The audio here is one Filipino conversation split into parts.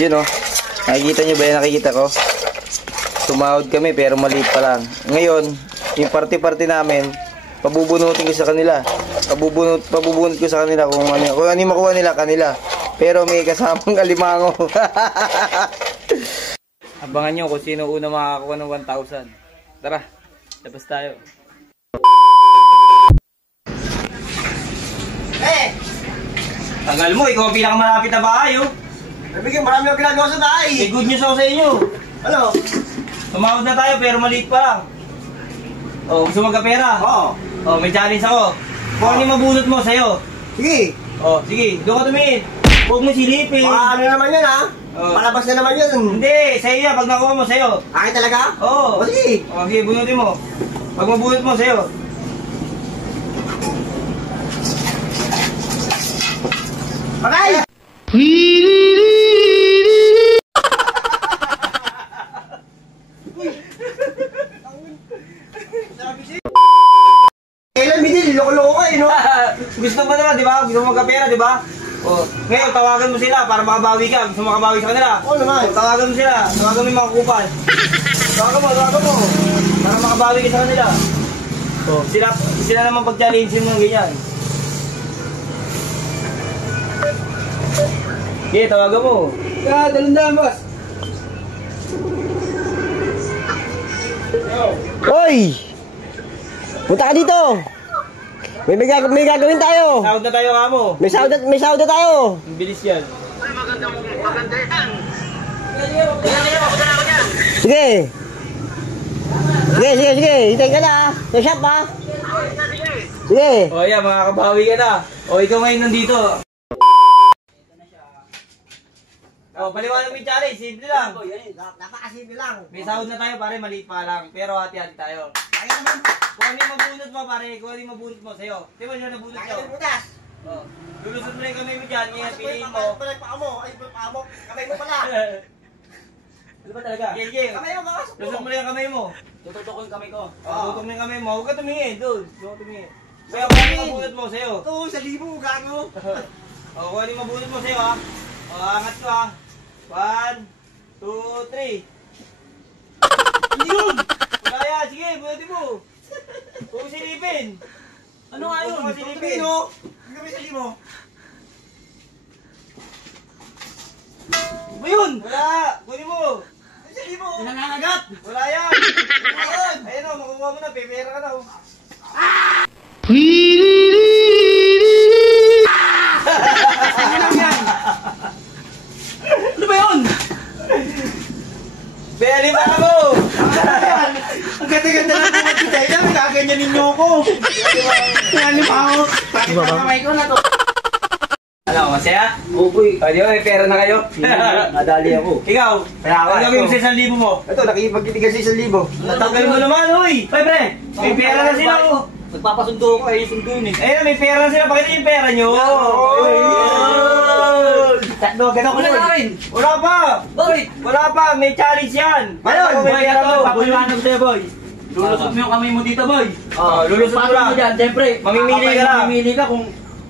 Yun oh. Nakikita nyo ba yan? Nakikita ko? Tumawad kami pero maliit pa lang. Ngayon, yung party-party namin, pabubunutin ko sa kanila. Pabubunot ko sa kanila kung ano yung makuha nila kanila. Pero may kasamang alimango. Abangan nyo kung sino una makakakuha ng 1,000. Tara, labas tayo. Tagal mo, ikaw ang pinakamalapit na bahay, oh. Nabigyan, marami ang ginagawa sa bahay. May good news ako sa inyo. Ano? Tumawad na tayo pero maliit pa lang. Oh, gusto magkapera? Oo. Oh, may challenge ako. Kung ano yung mabunot mo sa'yo. Sige. Oh, sige, doon ka tumingin. Huwag mo silipin. Ano naman yun, ha? Oh. Palabas na naman yun. Hindi, sa'yo yan. Pag nakuha mo sa'yo. Akin talaga? Oo. O sige. Oh, sige, bunutin mo. Pag mabunot mo sa'yo. Patay! Kailan binili? Loko-loko ka eh, no? Gusto mo naman, di ba? Gusto mo magkapera, di ba? Oh, ngayon, tawagan mo sila para makabawi ka. Gusto mo makabawi sa kanila? Oo naman. Oh, tawagan mo sila. Tawagan mo yung mga kupal. Tawagan mo. Para makabawi ka sa kanila. Oh, sila naman pag-challenge mo ng ganyan. Okay, tawagan mo. Kaya, dalandahan, boss. Hoy! Punta ka dito! May gagawin tayo! Sahod na tayo, kamo. May sahod na tayo! Ang bilis yan. Maganda yan. Sige! Sige! Hintayin ka na! Sa shop ha! Sige! O yan, makakabawi ka na. O ikaw ngayon nandito. O, paliwanag mo yung challenge. Simple lang. Napakasimple lang. May sahod na tayo, pare. Maliit pa lang. Pero hati-hati tayo. Kung ano yung mabunot mo, pare. Kung ano yung mabunot mo sa'yo. Di ba yun nabunot nyo? O, lulusot mo na yung kamay mo dyan. Ngayon, piliin mo. Kamay mo pala. Ano ba talaga? Sige. Kamay mo, makasok mo. Lusot mo na yung kamay mo. Tututok ko yung kamay ko. O, tutok mo yung kamay mo. Huwag ka tumingin. Doon. Huwag ka tumingin. Kaya kung ano yung mabunot mo sa'yo. Ito, 1,000, gago. O, kung ano yung mabunot mo sa'yo, ha. O, angat ko, ha. 1, 2, 3. Yun! Wala yan. Sige, bunutin mo. Huwag silipin. Ano nga yun? Huwag silipin. Pino! Hindi kami sali mo. Ba yun? Wala. Kunin mo. Sali mo. Nangangagat! Wala yan. Ayun o, makukuha mo na. Pepera ka na o. Ano ba yun? Beli ba mo? Ang ganda-ganda na po at today lang. Kaganyan ninyo ako. Kaya pa ako. Bakit ang kamay ko na to? Ano, masaya? Oo, boy. O, di ba? May pera na kayo? Nadali ako. Ikaw, Kaya ako, ano gawin mo ito. sa 1,000 mo? Ito, nakikipagtitigan sa 1,000. Natagal mo naman, uy! Ay, pre! May pera na sila, oh! Nagpapasundo ko eh, sundo yun eh. Ayun, may pera na sila. Pakita yung pera nyo! Tatlo, gano'n ko Wala na rin. Wala pa! Bakit? Wala pa! May challenge yan! Ayun, May Boy, pera ito, mo! papaliwanag sa'yo, boy. Lulusot mo yung kamay mo dito, boy. Lulusot mo Paano lang. mo dyan? Siyempre, Mamimili ka lang. Mamimili ka kung...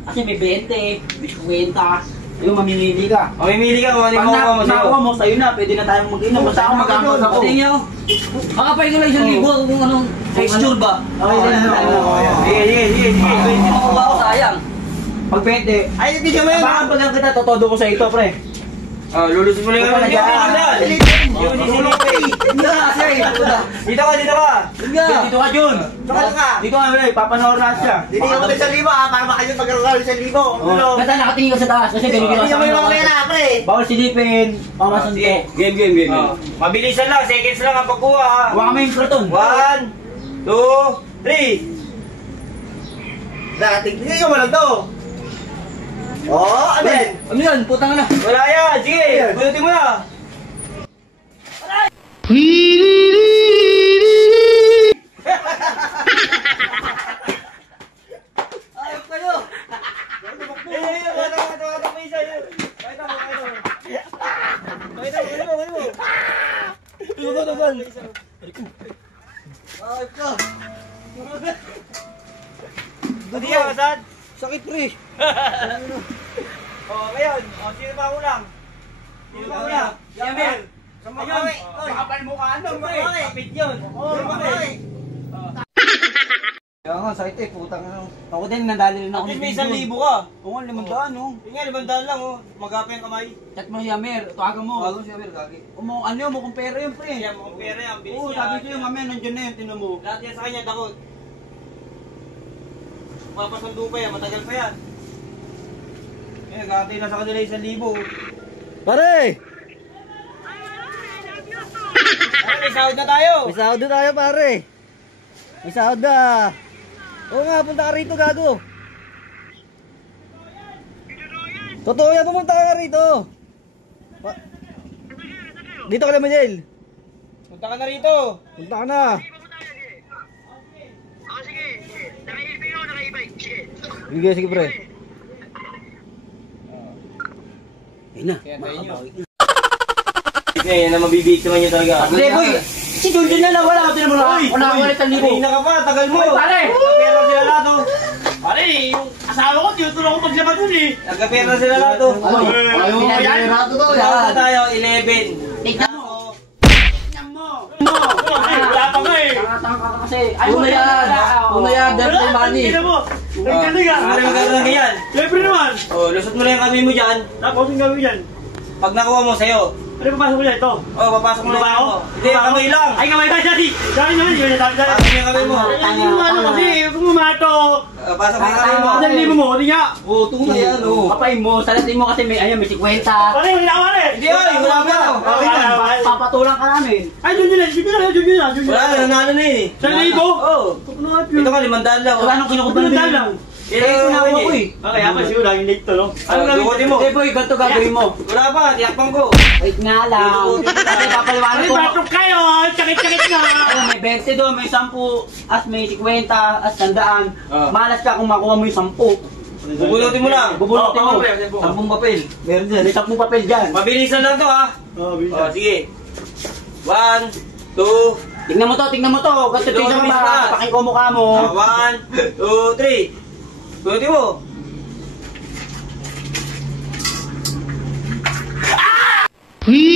Kasi may 20, may 50. Yung mamimili ka. Mamimili ka kung ano yung Pag makuha mo sa'yo. nakuha mo, sa'yo na. Pwede na tayong mag-inom. Basta ako mag-amas ako. Tingin ako. Makapay ko lang 1,000 kung anong texture ba. Sige. Hindi makuha ko, sayang. Pag 20. Ay, hindi ka mo yun. Baka pag kita, totodo ko sa ito, pre. Lulusot mo lang Wala yung na. Yung sisilipin! Dito ka! Dito ka, Jun. Dito ka, pre. Papanahor na siya. Hindi ako na 1,000 ha. Para makayon magkaroon ng 1,000. Ano? Basta nakatingin ka sa taas kasi binigyan Hindi ka mo yung pera, pre. Bawal silipin. Pamasundo. Sige. Game. Mabilisan lang, seconds lang ang pagkuha ha. Huwag kami yung platon. 1, 2, 3. Tingnan ka mo lang to. Ano yan? Ano yan? Putang na. Wala yan! Sige! Bunutin mo na! Ayop kayo. Wala mo isa yun! Pakita mo! Ayop ka. Hindi yan, Masad! Sakit, pre. Ngayon, sino ba kulang? Sino ba kuya? Yamer. Ayun. Makapal mo ka ano, pre. Kapit yun. Oo, pre. Kaya nga, sakit eh, putang ano. Ako din, nadali rin ako At ng least video. may 1,000 ka. Oo nga, 500 oh. Yung nga, 500 lang oh. Magapa yung kamay. Chat mo si Amer, tawagan mo. Bago siya, Mer, gagi. Ano yun, mukhang pera yun, pre. Kaya mo kung pera yan, bilis Oo, niya. sabi ko yung Amer, nandiyan na yun, tinan mo. Lahat yan sa kanya, dakot. Papasundo pa yan, matagal pa yan. Eh, nag-aantay na sa kanila 1,000. Pare! Ay, may sahod na tayo. May sahod na tayo, pare. May sahod na. Oo nga, punta ka rito, gago. Totoo yan, pumunta ka nga rito. Dito ka naman, Jel. Punta ka na rito. Punta ka na. Sige, sige, pre. Ayun na. Kaya tayo nyo. Yan na mabibiktima nyo talaga. Hindi, boy. Si Junjun na lang, wala. Tinan mo na. Wala ako ulit ang libo. Kanina ka pa, tagal mo. Uy, pare! Nagkapera sila lahat oh. Pare, yung asawa ko, tinutulong ko maglaba dun eh. Nagkapera sila lahat oh. Ayaw mo yan. Sahod na tayo, 11. Tignan mo. Wala pa nga eh. Tanga ka kasi. Una yan. Una yan. Definitely money. Tingnan mo. Nagkalig ah. Ano magkano lang yan? Siyempre naman. Oh, lusot mo lang yung kami mo dyan. Tapos yung gawin yan. Pag nakuha mo sa'yo. Ano papasok mo dyan ito? Oh, papasok mo Ano ba lang ako? ako. Hindi, kamay lang. Ay, kamay ba, Daddy? Daddy naman, yun yung Daddy. Pasok mo yung kamay mo. Ay, yung ano kasi, kung umato. Pasok mo yung kamay mo. Ang libo mo, hindi nga. Oo, tunay yan. Kapay mo. Salatin mo kasi may, ayan, may 50. Pare, hindi ako eh. Hindi ay, wala pa. Okay na. Papatulang ka namin. Ay, yun na. Wala na, nanalo na yun eh. Sa libo? Oo. Ito ka, 500 lang. Wala nang kinukupan Ano lang? Ito yung nakuha nakuha ko eh. eh. Okay, ako siguro laging late to, no? Ano gagawin mo? Eh boy, ganito gagawin mo. Wala pa, tiyakpang ko. Wait nga lang. Kasi papaliwanag Ay, ko. batok kayo! Sakit-sakit na! Oh, may 20 doon, may 10, as may 50, as 100. Malas ka kung makuha mo yung 10. Bubunutin mo lang. Bubunutin mo. 10 papel. Meron dyan, may 10 papel dyan. Mabilisan lang to ha. Oh, Oh, sige. 1, 2, Tingnan mo to. Ganito tingnan mo ba? Paking ko mukha mo. 1, 2, 3. Bunutin mo. Please.